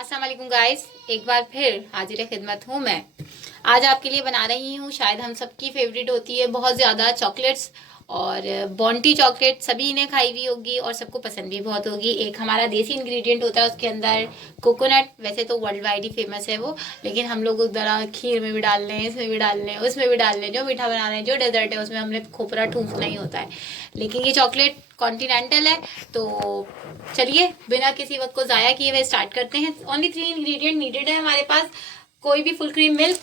अस्सलाम वालेकुम गाइस, एक बार फिर हाजिर खिदमत हूँ मैं। आज आपके लिए बना रही हूँ, शायद हम सबकी फेवरेट होती है बहुत ज़्यादा, चॉकलेट्स। और बॉन्टी चॉकलेट सभी ने खाई हुई होगी और सबको पसंद भी बहुत होगी। एक हमारा देसी इंग्रेडिएंट होता है उसके अंदर, कोकोनट। वैसे तो वर्ल्ड वाइड ही फेमस है वो, लेकिन हम लोग ज़रा खीर में भी डाल लें, इसमें भी डाल लें, उसमें भी डाल लें। जो मीठा बना रहे हैं, जो डेजर्ट है, उसमें हमने खोपरा ठूंसना ही होता है। लेकिन ये चॉकलेट कॉन्टिनेंटल है, तो चलिए बिना किसी वक्त को ज़ाया किए हुए स्टार्ट करते हैं। ओनली 3 इंग्रेडिएंट नीडेड है हमारे पास। कोई भी फुल क्रीम मिल्क,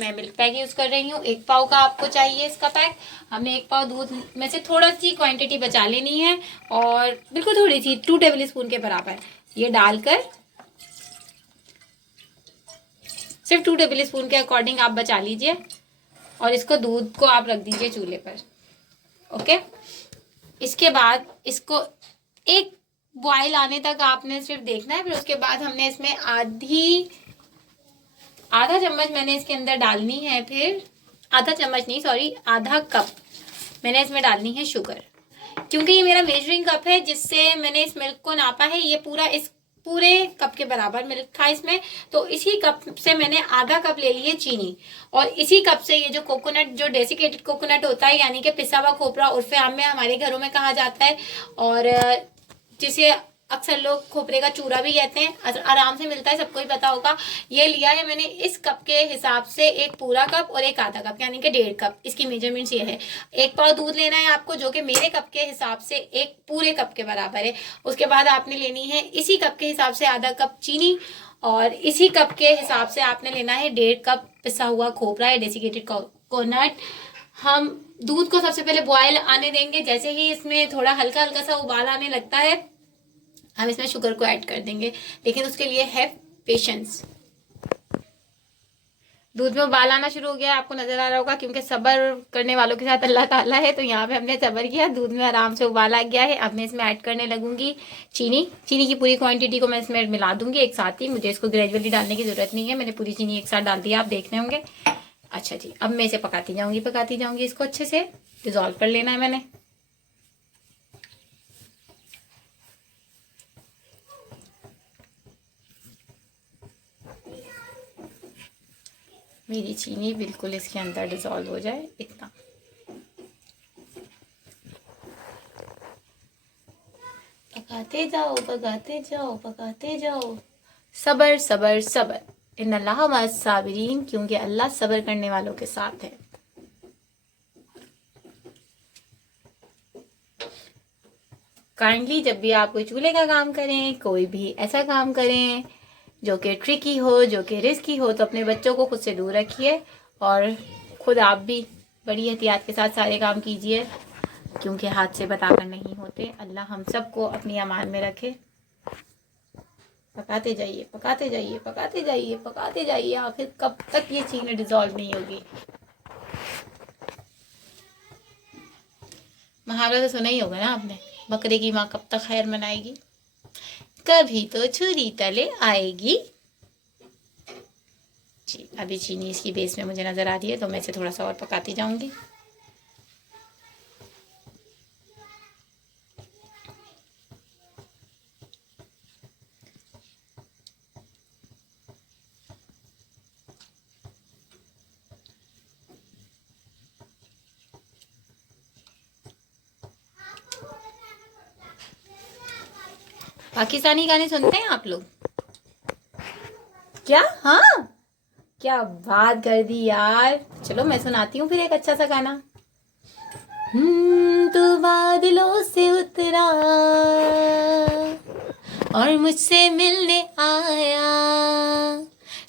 मैं मिल्क पैक यूज़ कर रही हूँ। 1 पाव का आपको चाहिए इसका पैक। हमने 1 पाव दूध में से थोड़ा सी क्वांटिटी बचा लेनी है, और बिल्कुल थोड़ी सी 2 टेबल स्पून के बराबर ये डालकर, सिर्फ 2 टेबल स्पून के अकॉर्डिंग आप बचा लीजिए। और इसको दूध को आप रख दीजिए चूल्हे पर। ओके, इसके बाद इसको एक बॉयल आने तक आपने सिर्फ देखना है। फिर उसके बाद हमने इसमें आधा चम्मच मैंने इसके अंदर डालनी है। फिर आधा चम्मच नहीं, सॉरी, आधा कप मैंने इसमें डालनी है शुगर। क्योंकि ये मेरा मेजरिंग कप है जिससे मैंने इस मिल्क को नापा है। ये इस पूरे कप के बराबर मिल्क था इसमें, तो इसी कप से मैंने आधा कप ले ली है चीनी। और इसी कप से ये जो कोकोनट, जो डेसिकेटेड कोकोनट होता है, यानी कि पिसा हुआ खोपरा उर्फे आम में हमारे घरों में कहा जाता है, और जिसे अक्सर लोग खोपरे का चूरा भी कहते हैं, आराम से मिलता है, सबको ही पता होगा। ये लिया है मैंने इस कप के हिसाब से, एक पूरा कप और एक आधा कप, यानी कि 1.5 कप। इसकी मेजरमेंट्स ये है। 1 पाव दूध लेना है आपको, जो कि मेरे कप के हिसाब से एक पूरे कप के बराबर है। उसके बाद आपने लेनी है इसी कप के हिसाब से आधा कप चीनी, और इसी कप के हिसाब से आपने लेना है 1.5 कप पिसा हुआ खोपरा या डेसिकेटेड कोकोनट। हम दूध को सबसे पहले बॉयल आने देंगे। जैसे ही इसमें थोड़ा हल्का हल्का सा उबाल आने लगता है, हम इसमें शुगर को ऐड कर देंगे, लेकिन उसके लिए है पेशेंस। दूध में उबाल आना शुरू हो गया, आपको नजर आ रहा होगा, क्योंकि सब्र करने वालों के साथ अल्लाह ताला है। तो यहाँ पे हमने सब्र किया, दूध में आराम से उबाल आ गया है। अब मैं इसमें ऐड करने लगूंगी चीनी। चीनी की पूरी क्वांटिटी को मैं इसमें मिला दूंगी एक साथ ही। मुझे इसको ग्रेजुअली डालने की जरूरत नहीं है, मैंने पूरी चीनी एक साथ डाल दिया, आप देख रहे होंगे। अच्छा जी, अब मैं इसे पकाती जाऊंगी इसको अच्छे से डिजोल्व कर लेना है मैंने। मेरी चीनी बिल्कुल इसके अंदर डिजोल्व हो जाए, इतना। पकाते जाओ, पकाते जाओ, पकाते जाओ। सबर सबर सबर, इन्नल्लाह मअस साबिरीन, क्योंकि अल्लाह सबर करने वालों के साथ है। काइंडली जब भी आप कोई चूल्हे का काम करें, कोई भी ऐसा काम करें जो कि ट्रिकी हो, जो कि रिस्की हो, तो अपने बच्चों को खुद से दूर रखिए, और खुद आप भी बड़ी एहतियात के साथ सारे काम कीजिए, क्योंकि हाथ से बताकर नहीं होते। अल्लाह हम सबको अपनी अमान में रखे। पकाते जाइए, पकाते जाइए, पकाते जाइए, पकाते जाइए। आखिर कब तक ये चीनी डिजोल्व नहीं होगी? मुहावरा तो सुना ही होगा ना आपने, बकरे की माँ कब तक खैर मनाएगी, कभी तो छुरी तले आएगी। जी, अभी चीनी इसकी बेस में मुझे नजर आ रही है, तो मैं इसे थोड़ा सा और पकाती जाऊंगी। पाकिस्तानी गाने सुनते हैं आप लोग क्या? हाँ, क्या बात कर दी यार। चलो मैं सुनाती हूँ फिर एक अच्छा सा गाना। तू बादलों से उतरा और मुझसे मिलने आया,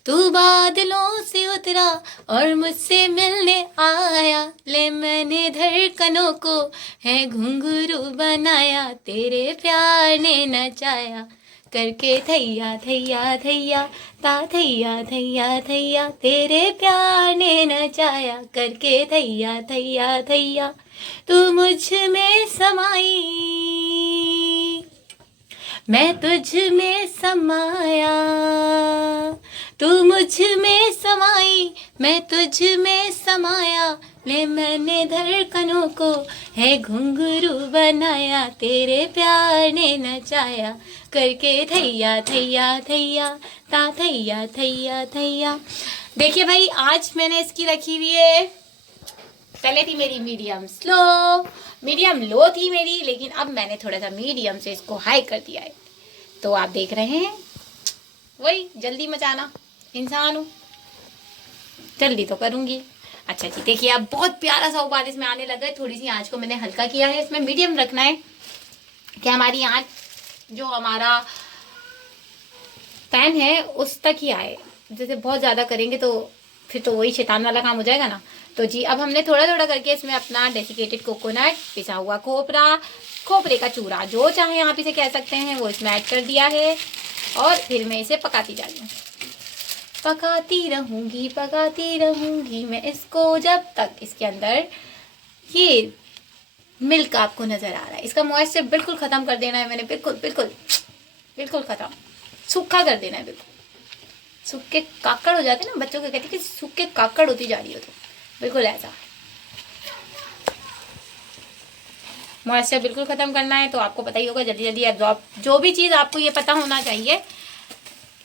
तू बादलों से उतरा और मुझसे मिलने आया, ले मैंने धड़कनों को है घुंघरू बनाया, तेरे प्यार ने नचाया करके थैया थैया थैया, ता थैया थैया थैया, तेरे प्यार ने नचाया करके थैया थैया थैया, तू मुझ में समाई, मैं तुझ में समाया, तू मुझ में समाई, मैं तुझ में समाया, ले मैंने धड़कनों को है घुंघरू बनाया, तेरे प्यार ने नचाया करके थैया थैया थैया ता थैया थैया थैया। देखिए भाई, आज मैंने इसकी रखी हुई है, पहले थी मेरी मीडियम स्लो, मीडियम लो थी मेरी, लेकिन अब मैंने थोड़ा सा मीडियम से इसको हाई कर दिया है। तो आप देख रहे हैं, वही जल्दी मचाना इंसान हूँ, जल्दी तो करूँगी। अच्छा जी, देखिए अब बहुत प्यारा सा उबाल इसमें आने लगा है। थोड़ी सी आंच को मैंने हल्का किया है, इसमें मीडियम रखना है कि हमारी आंच जो हमारा पैन है उस तक ही आए। जैसे बहुत ज़्यादा करेंगे तो फिर तो वही शैतान वाला काम हो जाएगा ना। तो जी अब हमने थोड़ा थोड़ा करके इसमें अपना डेसिकेटेड कोकोनट, पिसा हुआ खोपरा, खोपरे का चूरा, जो चाहे आप इसे कह सकते हैं, वो इसमें ऐड कर दिया है। और फिर मैं इसे पकाती जा रही हूँ, पकाती रहूँगी मैं इसको जब तक इसके अंदर ये मिल्क आपको नज़र आ रहा है। इसका मॉइस्चर बिल्कुल ख़त्म कर देना है मैंने, बिल्कुल बिल्कुल बिल्कुल ख़त्म, सूखा कर देना है बिल्कुल। सूखे काकड़ हो जाते हैं ना, बच्चों के कहते हैं कि सूखे काकड़ होती जा रही हो, तो बिल्कुल ऐसा मॉइस्चर बिल्कुल ख़त्म करना है। तो आपको पता ही होगा, जल्दी जल्दी एब्जॉर्ब, जो भी चीज़ आपको ये पता होना चाहिए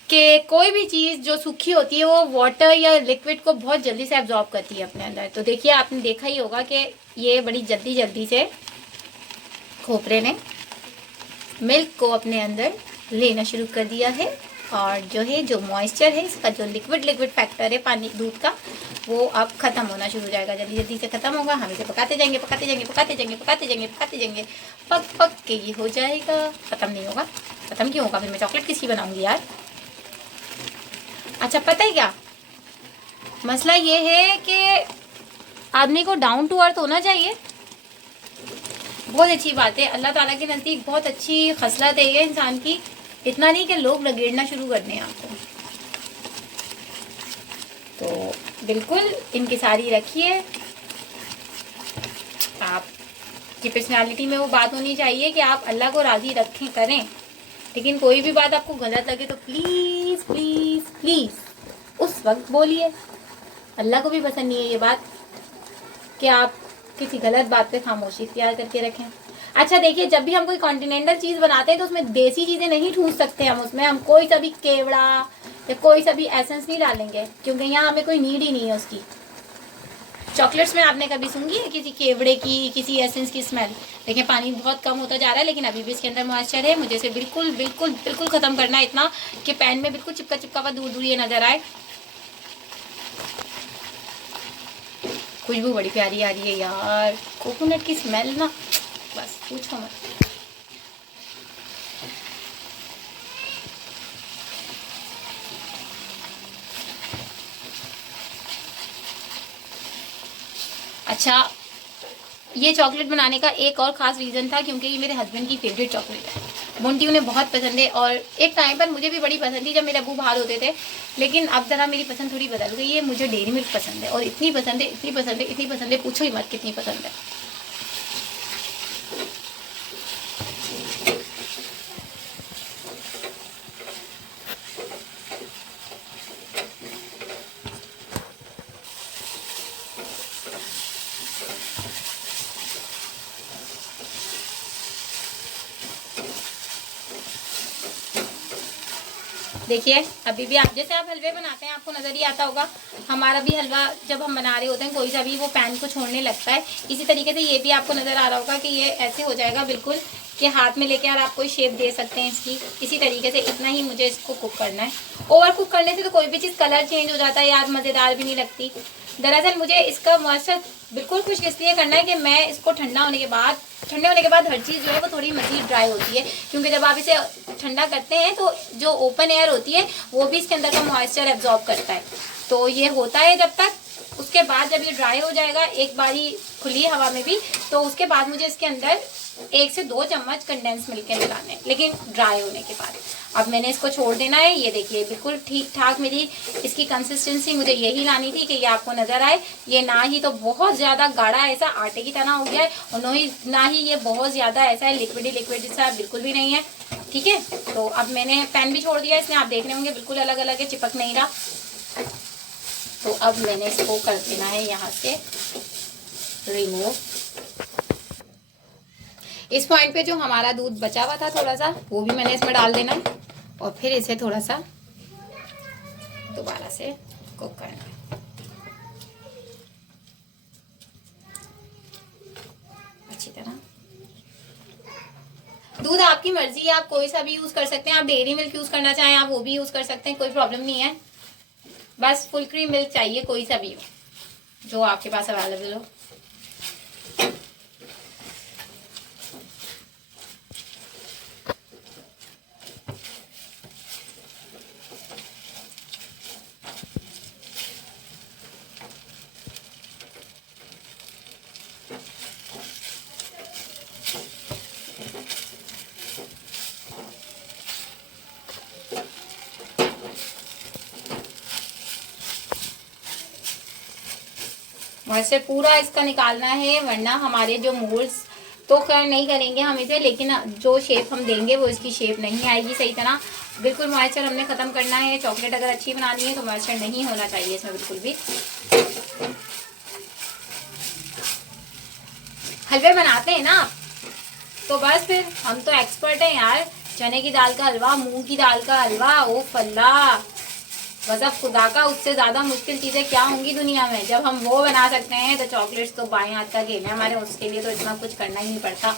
कि कोई भी चीज़ जो सूखी होती है वो वाटर या लिक्विड को बहुत जल्दी से एब्जॉर्ब करती है अपने अंदर। तो देखिए आपने देखा ही होगा कि ये बड़ी जल्दी जल्दी से खोपरे ने मिल्क को अपने अंदर लेना शुरू कर दिया है। और जो मॉइस्चर है इसका, जो लिक्विड फैक्टर है पानी दूध का, वो अब ख़त्म होना शुरू हो जाएगा, जल्दी जल्दी से ख़त्म होगा। हम इसे पकाते जाएंगे पक पक के ये हो जाएगा, ख़त्म नहीं होगा। ख़त्म क्यों होगा, फिर मैं चॉकलेट किसकी बनाऊंगी यार। अच्छा पता है क्या मसला ये है कि आदमी को डाउन टू अर्थ होना चाहिए। बहुत अच्छी बात है, अल्लाह ताला के नज़दीक बहुत अच्छी खसलत है ये इंसान की। इतना नहीं कि लोग रगेड़ना शुरू कर दें आपको। तो बिल्कुल इनकी सारी रखिए। आपकी पर्सनालिटी में वो बात होनी चाहिए कि आप अल्लाह को राज़ी रखें करें, लेकिन कोई भी बात आपको गलत लगे तो प्लीज़ प्लीज़ प्लीज़ उस वक्त बोलिए। अल्लाह को भी पसंद नहीं है ये बात कि आप किसी गलत बात पे खामोशी इख्तियार करके रखें। अच्छा देखिए, जब भी हम कोई कॉन्टिनेंटल चीज़ बनाते हैं तो उसमें देसी चीज़ें नहीं ठूस सकते हम कोई सा भी केवड़ा या कोई सा भी एसेंस नहीं डालेंगे, क्योंकि यहाँ हमें कोई नीड ही नहीं है उसकी। चॉकलेट्स में आपने कभी सूंघी है किसी केवड़े की, किसी एसेंस की स्मेल? देखिए पानी बहुत कम होता जा रहा है, लेकिन अभी भी इसके अंदर मॉइस्चर है। मुझे इसे बिल्कुल बिल्कुल बिल्कुल ख़त्म करना है, इतना कि पैन में बिल्कुल चिपका चिपका हुआ दूर दूर ये नज़र आए। खुशबू बड़ी प्यारी आ रही है यार, कोकोनट की स्मेल ना, बस पूछो मत। अच्छा, ये चॉकलेट बनाने का एक और ख़ास रीज़न था, क्योंकि ये मेरे हस्बैंड की फेवरेट चॉकलेट है। मोंटी उन्हें बहुत पसंद है, और एक टाइम पर मुझे भी बड़ी पसंद थी जब मेरे अबू बाहर होते थे, लेकिन अब ज़रा मेरी पसंद थोड़ी बदल गई है। मुझे डेयरी मिल्क पसंद है, और इतनी पसंद है, इतनी पसंद है, इतनी पसंद है, पूछो ही मत कितनी पसंद है। देखिए अभी भी आप जैसे आप हलवे बनाते हैं आपको नज़र ही आता होगा, हमारा भी हलवा जब हम बना रहे होते हैं कोई सा भी, वो पैन को छोड़ने लगता है। इसी तरीके से ये भी आपको नज़र आ रहा होगा कि ये ऐसे हो जाएगा बिल्कुल कि हाथ में लेके आप कोई शेप दे सकते हैं इसकी। इसी तरीके से इतना ही मुझे इसको कुक करना है। ओवर कुक करने से तो कोई भी चीज़ कलर चेंज हो जाता है यार, मज़ेदार भी नहीं लगती। दरअसल मुझे इसका मॉइस्चर बिल्कुल खुश इसलिए करना है कि मैं इसको ठंडे होने के बाद हर चीज़ जो है वो थोड़ी मज़ीद ड्राई होती है, क्योंकि जब आप इसे ठंडा करते हैं तो जो ओपन एयर होती है वो भी इसके अंदर का मॉइस्चर एब्जॉर्ब करता है। तो ये होता है जब तक, उसके बाद जब ये ड्राई हो जाएगा एक बारी खुली हवा में भी, तो उसके बाद मुझे इसके अंदर 1 से 2 चम्मच कंडेंस मिल्क के मिलाने, लेकिन ड्राई होने के बाद। अब मैंने इसको छोड़ देना है। ये देखिए बिल्कुल ठीक ठाक मेरी इसकी कंसिस्टेंसी मुझे यही लानी थी कि ये आपको नज़र आए। ये ना ही तो बहुत ज़्यादा गाढ़ा ऐसा आटे की तरह हो गया है, और ना ही ये बहुत ज़्यादा ऐसा है लिक्विड सा बिल्कुल भी नहीं है। ठीक है, तो अब मैंने पैन भी छोड़ दिया, इसमें आप देख रहे होंगे बिल्कुल अलग अलग है, चिपक नहीं रहा। तो अब मैंने इसको कर देना है यहाँ से रिमूव। इस पॉइंट पे जो हमारा दूध बचा हुआ था थोड़ा सा, वो भी मैंने इसमें डाल देना है और फिर इसे थोड़ा सा दोबारा से कुक करना है। अच्छी तरह। दूध आपकी मर्जी है, आप कोई सा भी यूज कर सकते हैं। आप डेयरी मिल्क यूज करना चाहें आप वो भी यूज कर सकते हैं, कोई प्रॉब्लम नहीं है। बस फुल क्रीम मिल्क चाहिए, कोई सा भी हो जो आपके पास अवेलेबल हो। मॉइस्चर पूरा इसका निकालना है, वरना हमारे जो मोल्ड्स तो खैर नहीं करेंगे हम इसे, लेकिन जो शेप हम देंगे वो इसकी शेप नहीं आएगी सही तरह। बिल्कुल मॉइस्चर हमने खत्म करना है। चॉकलेट अगर अच्छी बनानी है तो मॉइस्चर नहीं होना चाहिए इसमें बिल्कुल भी। हलवे बनाते हैं ना तो बस फिर हम तो एक्सपर्ट हैं यार। चने की दाल का हलवा, मूंग की दाल का हलवा, ओ फल्ला गजब खुदा का, उससे ज्यादा मुश्किल चीजें क्या होंगी दुनिया में। जब हम वो बना सकते हैं तो चॉकलेट्स तो बाएं हाथ का खेल है हमारे, उसके लिए तो इतना कुछ करना ही नहीं पड़ता।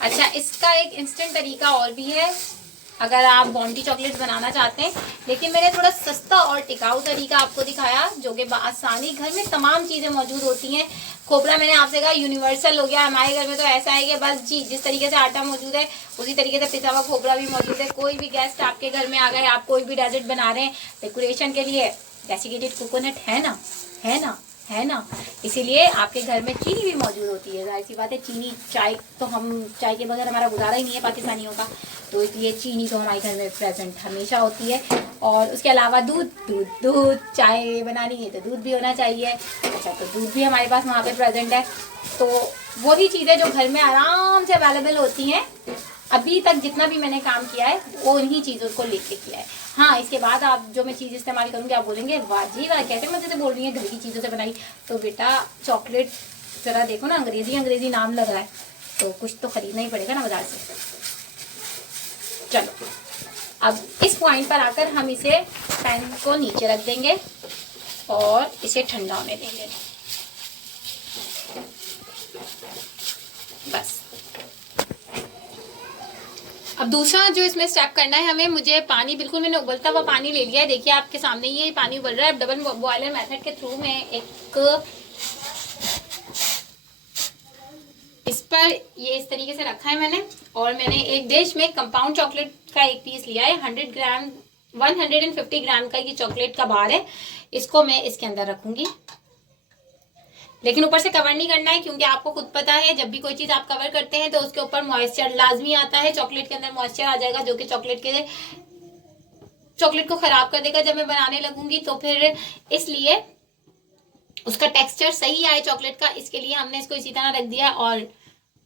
अच्छा, इसका एक इंस्टेंट तरीका और भी है अगर आप बॉन्टी चॉकलेट्स बनाना चाहते हैं, लेकिन मैंने थोड़ा सस्ता और टिकाऊ तरीका आपको दिखाया जो कि आसानी, घर में तमाम चीज़ें मौजूद होती हैं। खोपरा मैंने आपसे कहा यूनिवर्सल हो गया, हमारे घर में तो ऐसा है कि बस जी जिस तरीके से आटा मौजूद है उसी तरीके से पिसा हुआ खोपरा भी मौजूद है। कोई भी गेस्ट आपके घर में आ गए, आप कोई भी डेजर्ट बना रहे हैं डेकोरेशन के लिए, डेसिकेटेड कोकोनट है ना, है ना, है ना, इसीलिए आपके घर में चीनी भी मौजूद होती है। जाहिर सी बात है, चीनी, चाय तो हम चाय के बगैर हमारा गुजारा ही नहीं है पाकिस्तानियों का, तो इसलिए चीनी तो हमारे घर में प्रेजेंट हमेशा होती है। और उसके अलावा दूध, दूध दूध चाय बनानी है तो दूध भी होना चाहिए। अच्छा, तो दूध भी हमारे पास वहाँ पे प्रेजेंट है। तो वही चीज़ें जो घर में आराम से अवेलेबल होती हैं, अभी तक जितना भी मैंने काम किया है वो उन्हीं चीज़ों को लेके किया है। हाँ, इसके बाद आप जो मैं चीज़ इस्तेमाल करूँगी आप बोलेंगे वाह जी वाह, कैसे मजे से बोल रही है, घर की चीज़ों से बनाई। तो बेटा चॉकलेट जरा देखो ना, अंग्रेजी नाम लगा है तो कुछ तो खरीदना ही पड़ेगा ना बाजार से। चलो, अब इस पॉइंट पर आकर हम इसे पैन को नीचे रख देंगे और इसे ठंडा होने देंगे। बस अब दूसरा जो इसमें स्टेप करना है हमें, मुझे पानी बिल्कुल मैंने उबलता हुआ पानी ले लिया है, देखिए आपके सामने ये पानी उबल रहा है। डबल बॉयलर मेथड के थ्रू मैं एक इस पर ये इस तरीके से रखा है मैंने, और मैंने एक डिश में कंपाउंड चॉकलेट का एक पीस लिया है। 100 ग्राम 150 ग्राम का ये चॉकलेट का बार है, इसको मैं इसके अंदर रखूंगी। लेकिन ऊपर से कवर नहीं करना है, क्योंकि आपको खुद पता है जब भी कोई चीज आप कवर करते हैं तो उसके ऊपर मॉइस्चर लाजमी आता है। चॉकलेट के अंदर मॉइस्चर आ जाएगा जो कि चॉकलेट को खराब कर देगा जब मैं बनाने लगूंगी। तो फिर इसलिए उसका टेक्सचर सही आए चॉकलेट का, इसके लिए हमने इसको इसी तरह रख दिया। और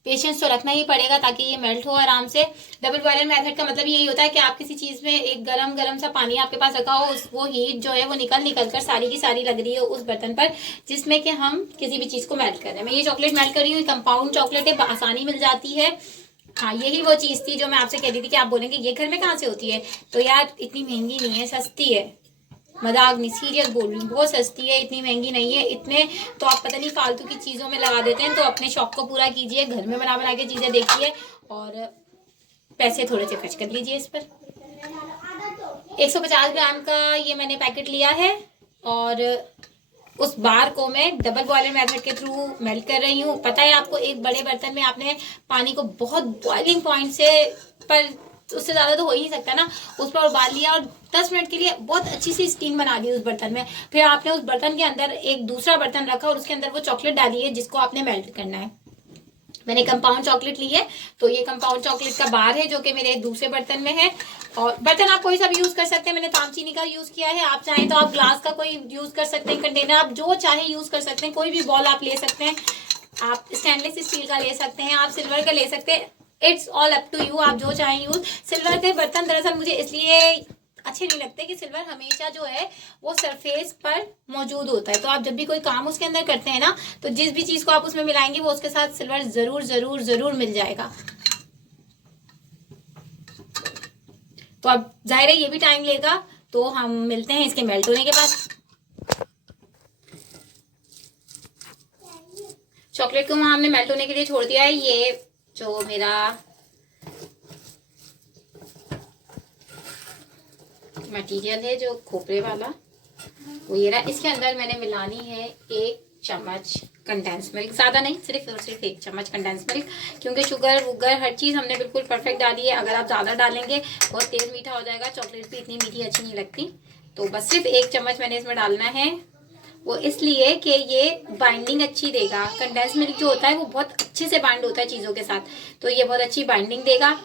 पेशेंस तो रखना ही पड़ेगा ताकि ये मेल्ट हो आराम से। डबल बॉयलर मेथड का मतलब यही होता है कि आप किसी चीज में एक गरम सा पानी आपके पास रखा हो, वो हीट जो है वो निकल कर सारी की सारी लग रही है उस बर्तन पर जिसमें कि हम किसी भी चीज को मेल्ट कर रहे हैं। मैं ये चॉकलेट मेल्ट कर रही हूँ, कंपाउंड चॉकलेट है, आसानी मिल जाती है। हाँ, यही वो चीज थी जो मैं आपसे कह रही थी कि आप बोलेंगे ये घर में कहाँ से होती है, तो यार इतनी महंगी नहीं है, सस्ती है, मजाक नहीं, सीरियस बोल रही हूँ, बहुत सस्ती है, इतनी महंगी नहीं है। इतने तो आप पता नहीं फालतू की चीज़ों में लगा देते हैं। तो अपने शौक को पूरा कीजिए, घर में बना के चीज़ें देखिए और पैसे थोड़े से खर्च कर लीजिए इस पर। 150 ग्राम का ये मैंने पैकेट लिया है और उस बार को मैं डबल बॉयलर मेथड के थ्रू मेल्ट कर रही हूँ। पता है आपको, एक बड़े बर्तन में आपने पानी को बहुत बॉइलिंग पॉइंट से पर उससे ज़्यादा तो हो ही नहीं सकता ना। उस पर उबाल लिया और 10 मिनट के लिए बहुत अच्छी सी स्टीम बना दी उस बर्तन में। फिर आपने उस बर्तन के अंदर एक दूसरा बर्तन रखा और उसके अंदर वो चॉकलेट डाली है जिसको आपने मेल्ट करना है। मैंने कंपाउंड चॉकलेट ली है, तो ये कंपाउंड चॉकलेट का बार है जो कि मेरे दूसरे बर्तन में है। और बर्तन आप कोई सा भी यूज कर सकते हैं, मैंने तामचीनी का यूज किया है। आप चाहें तो आप ग्लास का कोई यूज कर सकते हैं, कंटेनर आप जो चाहे यूज कर सकते हैं। कोई भी बॉल आप ले सकते हैं, आप स्टेनलेस स्टील का ले सकते हैं, आप सिल्वर का ले सकते हैं। It's all up to you, आप जो चाहें यूज। सिल्वर के बर्तन दरअसल मुझे इसलिए अच्छे नहीं लगते कि सिल्वर हमेशा जो है वो सरफेस पर मौजूद होता है। तो आप जब भी कोई काम उसके अंदर करते हैं ना, तो जिस भी चीज को आप उसमें मिलाएंगे वो उसके साथ सिल्वर जरूर जरूर जरूर मिल जाएगा। तो अब जाहिर है ये भी टाइम लेगा, तो हम मिलते हैं इसके मेल्ट होने के बाद। चॉकलेट को वहां हमने मेल्ट होने के लिए छोड़ दिया है। ये जो मेरा मटेरियल है जो खोपरे वाला, वो ये रहा। इसके अंदर मैंने मिलानी है 1 चम्मच कंडेंस मिल्क, ज़्यादा नहीं, सिर्फ और सिर्फ 1 चम्मच कंडेंस मिल्क, क्योंकि शुगर वुगर हर चीज़ हमने बिल्कुल परफेक्ट डाली है। अगर आप ज़्यादा डालेंगे बहुत तेज़ मीठा हो जाएगा, चॉकलेट भी इतनी मीठी अच्छी नहीं लगती। तो बस सिर्फ 1 चम्मच मैंने इसमें डालना है, वो इसलिए कि ये बाइंडिंग अच्छी देगा। कंडेंस मिल्क जो होता है वो बहुत अच्छे से बाइंड होता है चीज़ों के साथ, तो ये बहुत अच्छी बाइंडिंग देगा।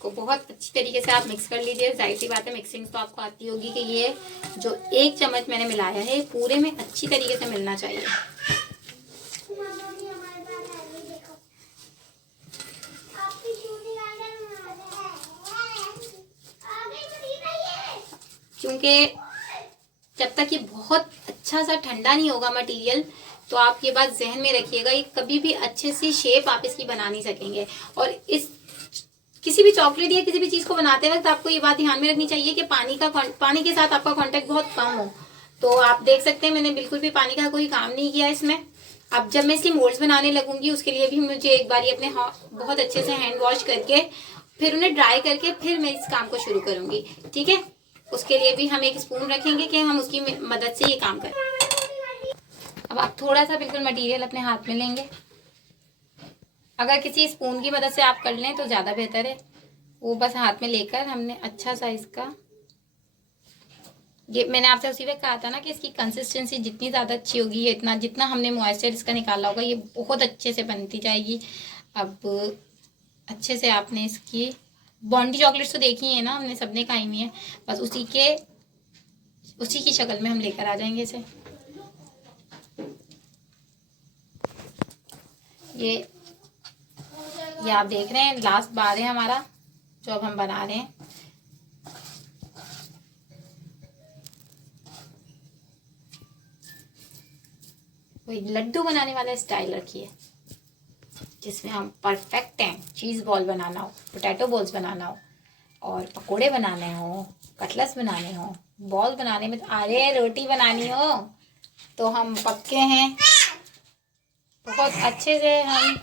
को बहुत अच्छी तरीके से आप मिक्स कर लीजिए। जाहिर सी बात है मिक्सिंग तो आपको आती होगी कि ये जो 1 चम्मच मैंने मिलाया है पूरे में अच्छी तरीके से मिलना चाहिए। क्योंकि जब तक ये बहुत अच्छा सा ठंडा नहीं होगा मटेरियल, तो आप ये बात जहन में रखिएगा, ये कभी भी अच्छे से शेप आप इसकी बना नहीं सकेंगे। और इस किसी भी चॉकलेट या किसी भी चीज को बनाते वक्त आपको ये बात ध्यान में रखनी चाहिए कि पानी के साथ आपका कांटेक्ट बहुत कम हो। तो आप देख सकते हैं मैंने बिल्कुल भी पानी का कोई काम नहीं किया इसमें। अब जब मैं इसके मोल्ड्स बनाने लगूंगी उसके लिए भी मुझे एक बार अपने बहुत अच्छे से हैंड वॉश करके फिर उन्हें ड्राई करके फिर मैं इस काम को शुरू करूंगी। ठीक है, उसके लिए भी हम एक स्पून रखेंगे कि हम उसकी मदद से ये काम करें। अब आप थोड़ा सा बिल्कुल मटेरियल अपने हाथ में लेंगे, अगर किसी स्पून की मदद से आप कर लें तो ज़्यादा बेहतर है। वो बस हाथ में लेकर हमने अच्छा साइज का, ये मैंने आपसे उसी वक्त कहा था ना कि इसकी कंसिस्टेंसी जितनी ज़्यादा अच्छी होगी, ये इतना जितना हमने मॉइस्चर इसका निकाला होगा ये बहुत अच्छे से बनती जाएगी। अब अच्छे से आपने इसकी बॉन्डी चॉकलेट्स तो देखी है ना हमने, सबने खाई हुई है, बस उसी की शक्ल में हम लेकर आ जाएंगे इसे। ये आप देख रहे हैं लास्ट बार है हमारा जो अब हम बना रहे हैं। कोई लड्डू बनाने वाला स्टाइल रखिए जिसमें हम परफेक्ट हैं। चीज़ बॉल बनाना हो, पोटैटो बॉल्स बनाना हो, और पकोड़े बनाने हो, कटलेट्स बनाने हो, बॉल बनाने में अरे रोटी बनानी हो तो हम पक्के हैं। बहुत अच्छे से हम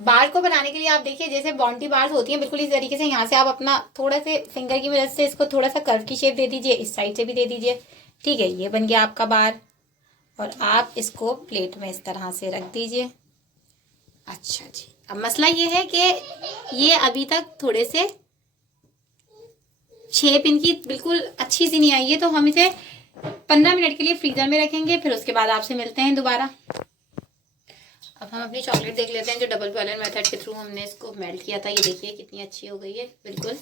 बार को बनाने के लिए आप देखिए जैसे बाउंड्री बार्स होती हैं बिल्कुल इस तरीके से, यहाँ से आप अपना थोड़ा से फिंगर की मदद से इसको थोड़ा सा कर्व की शेप दे दीजिए, इस साइड से भी दे दीजिए। ठीक है, ये बन गया आपका बार, और आप इसको प्लेट में इस तरह से रख दीजिए। अच्छा जी, अब मसला ये है कि ये अभी तक थोड़े से शेप इनकी बिल्कुल अच्छी सी नहीं आई है, तो हम इसे 15 मिनट के लिए फ्रीजर में रखेंगे, फिर उसके बाद आपसे मिलते हैं दोबारा। अब हम अपनी चॉकलेट देख लेते हैं जो डबल बॉयलर मेथड के थ्रू हमने इसको मेल्ट किया था। ये देखिए कितनी अच्छी हो गई है बिल्कुल।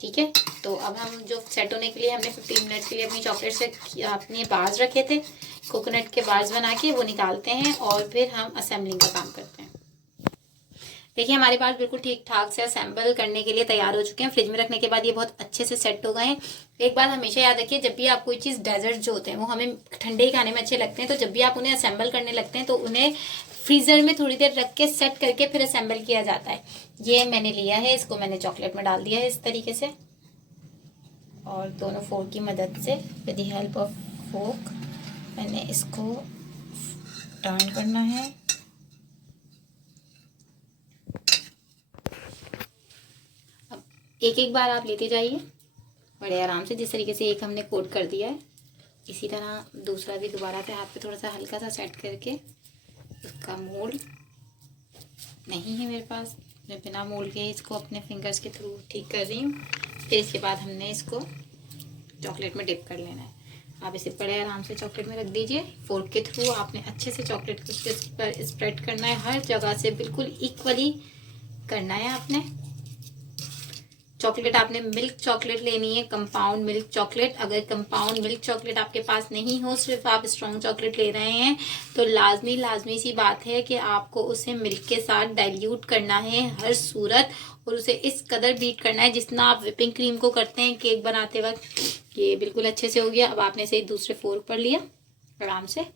ठीक है, तो अब हम जो सेट होने के लिए हमने 15 मिनट के लिए अपनी चॉकलेट से अपने बार्स रखे थे, कोकोनट के बार्स बना के वो निकालते हैं और फिर हम असेंबलिंग का काम करते हैं। देखिए हमारे पास बिल्कुल ठीक ठाक से असेंबल करने के लिए तैयार हो चुके हैं। फ्रिज में रखने के बाद ये बहुत अच्छे से सेट हो गए हैं। एक बात हमेशा याद रखिए, जब भी आप कोई चीज़ डेजर्ट जो होते हैं वो हमें ठंडे ही खाने में अच्छे लगते हैं, तो जब भी आप उन्हें असेंबल करने लगते हैं तो उन्हें फ्रीजर में थोड़ी देर रख के सेट करके फिर असेंबल किया जाता है। ये मैंने लिया है, इसको मैंने चॉकलेट में डाल दिया है इस तरीके से, और दोनों फोर्क की मदद से with the help of fork मैंने इसको टर्न करना है। अब एक बार आप लेते जाइए बड़े आराम से। जिस तरीके से एक हमने कोट कर दिया है, इसी तरह दूसरा भी दोबारा से हाथ पे थोड़ा सा हल्का सा सेट करके इसका मोल्ड नहीं है मेरे पास, मैं बिना मोल्ड के इसको अपने फिंगर्स के थ्रू ठीक कर रही हूँ। फिर इसके बाद हमने इसको चॉकलेट में डिप कर लेना है। आप इसे बड़े आराम से चॉकलेट में रख दीजिए। फोर्क के थ्रू आपने अच्छे से चॉकलेट को उसके पर स्प्रेड करना है, हर जगह से बिल्कुल इक्वली करना है आपने। चॉकलेट आपने मिल्क चॉकलेट लेनी है, कंपाउंड मिल्क चॉकलेट। अगर कंपाउंड मिल्क चॉकलेट आपके पास नहीं हो, सिर्फ आप स्ट्रॉन्ग चॉकलेट ले रहे हैं, तो लाजमी सी बात है कि आपको उसे मिल्क के साथ डाइल्यूट करना है हर सूरत, और उसे इस कदर बीट करना है जितना आप व्हिपिंग क्रीम को करते हैं केक बनाते वक्त। ये बिल्कुल अच्छे से हो गया। अब आपने इसे दूसरे फोर्क पर लिया आराम से।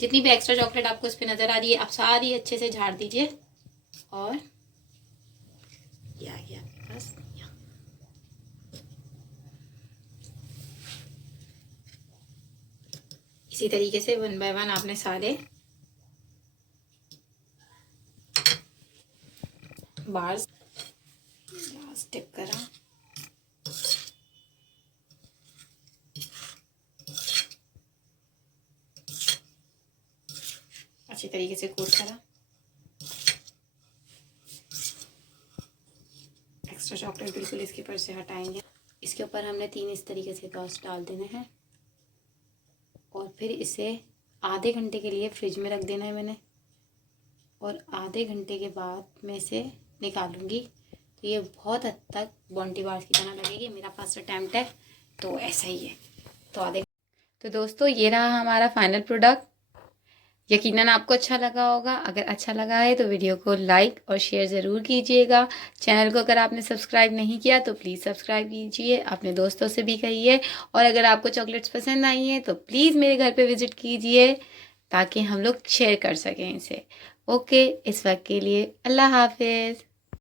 जितनी भी एक्स्ट्रा चॉकलेट आपको इस पर नजर आ रही है, आप सारी अच्छे से झाड़ दीजिए। और ये आ गया आपके पास। इसी तरीके से 1 बाय 1 आपने सारे बार्स लास्ट टिप करा। अच्छी तरीके से कोट करा। एक्स्ट्रा चॉकलेट बिल्कुल इसके ऊपर से हटाएंगे। इसके ऊपर हमने 3 इस तरीके से डॉट्स डाल देने हैं और फिर इसे आधे घंटे के लिए फ्रिज में रख देना है मैंने। और आधे घंटे के बाद मैं इसे निकालूंगी तो ये बहुत हद तक बॉन्टी बार्स की तरह लगेगी। मेरा फर्स्ट अटैम्प्ट है तो ऐसा ही है। तो दोस्तों ये रहा हमारा फाइनल प्रोडक्ट। यकीनन आपको अच्छा लगा होगा। अगर अच्छा लगा है तो वीडियो को लाइक और शेयर ज़रूर कीजिएगा। चैनल को अगर आपने सब्सक्राइब नहीं किया तो प्लीज़ सब्सक्राइब कीजिए, अपने दोस्तों से भी कहिए। और अगर आपको चॉकलेट्स पसंद आई हैं तो प्लीज़ मेरे घर पे विज़िट कीजिए ताकि हम लोग शेयर कर सकें इसे। ओके, इस वक्त के लिए अल्लाह हाफिज़।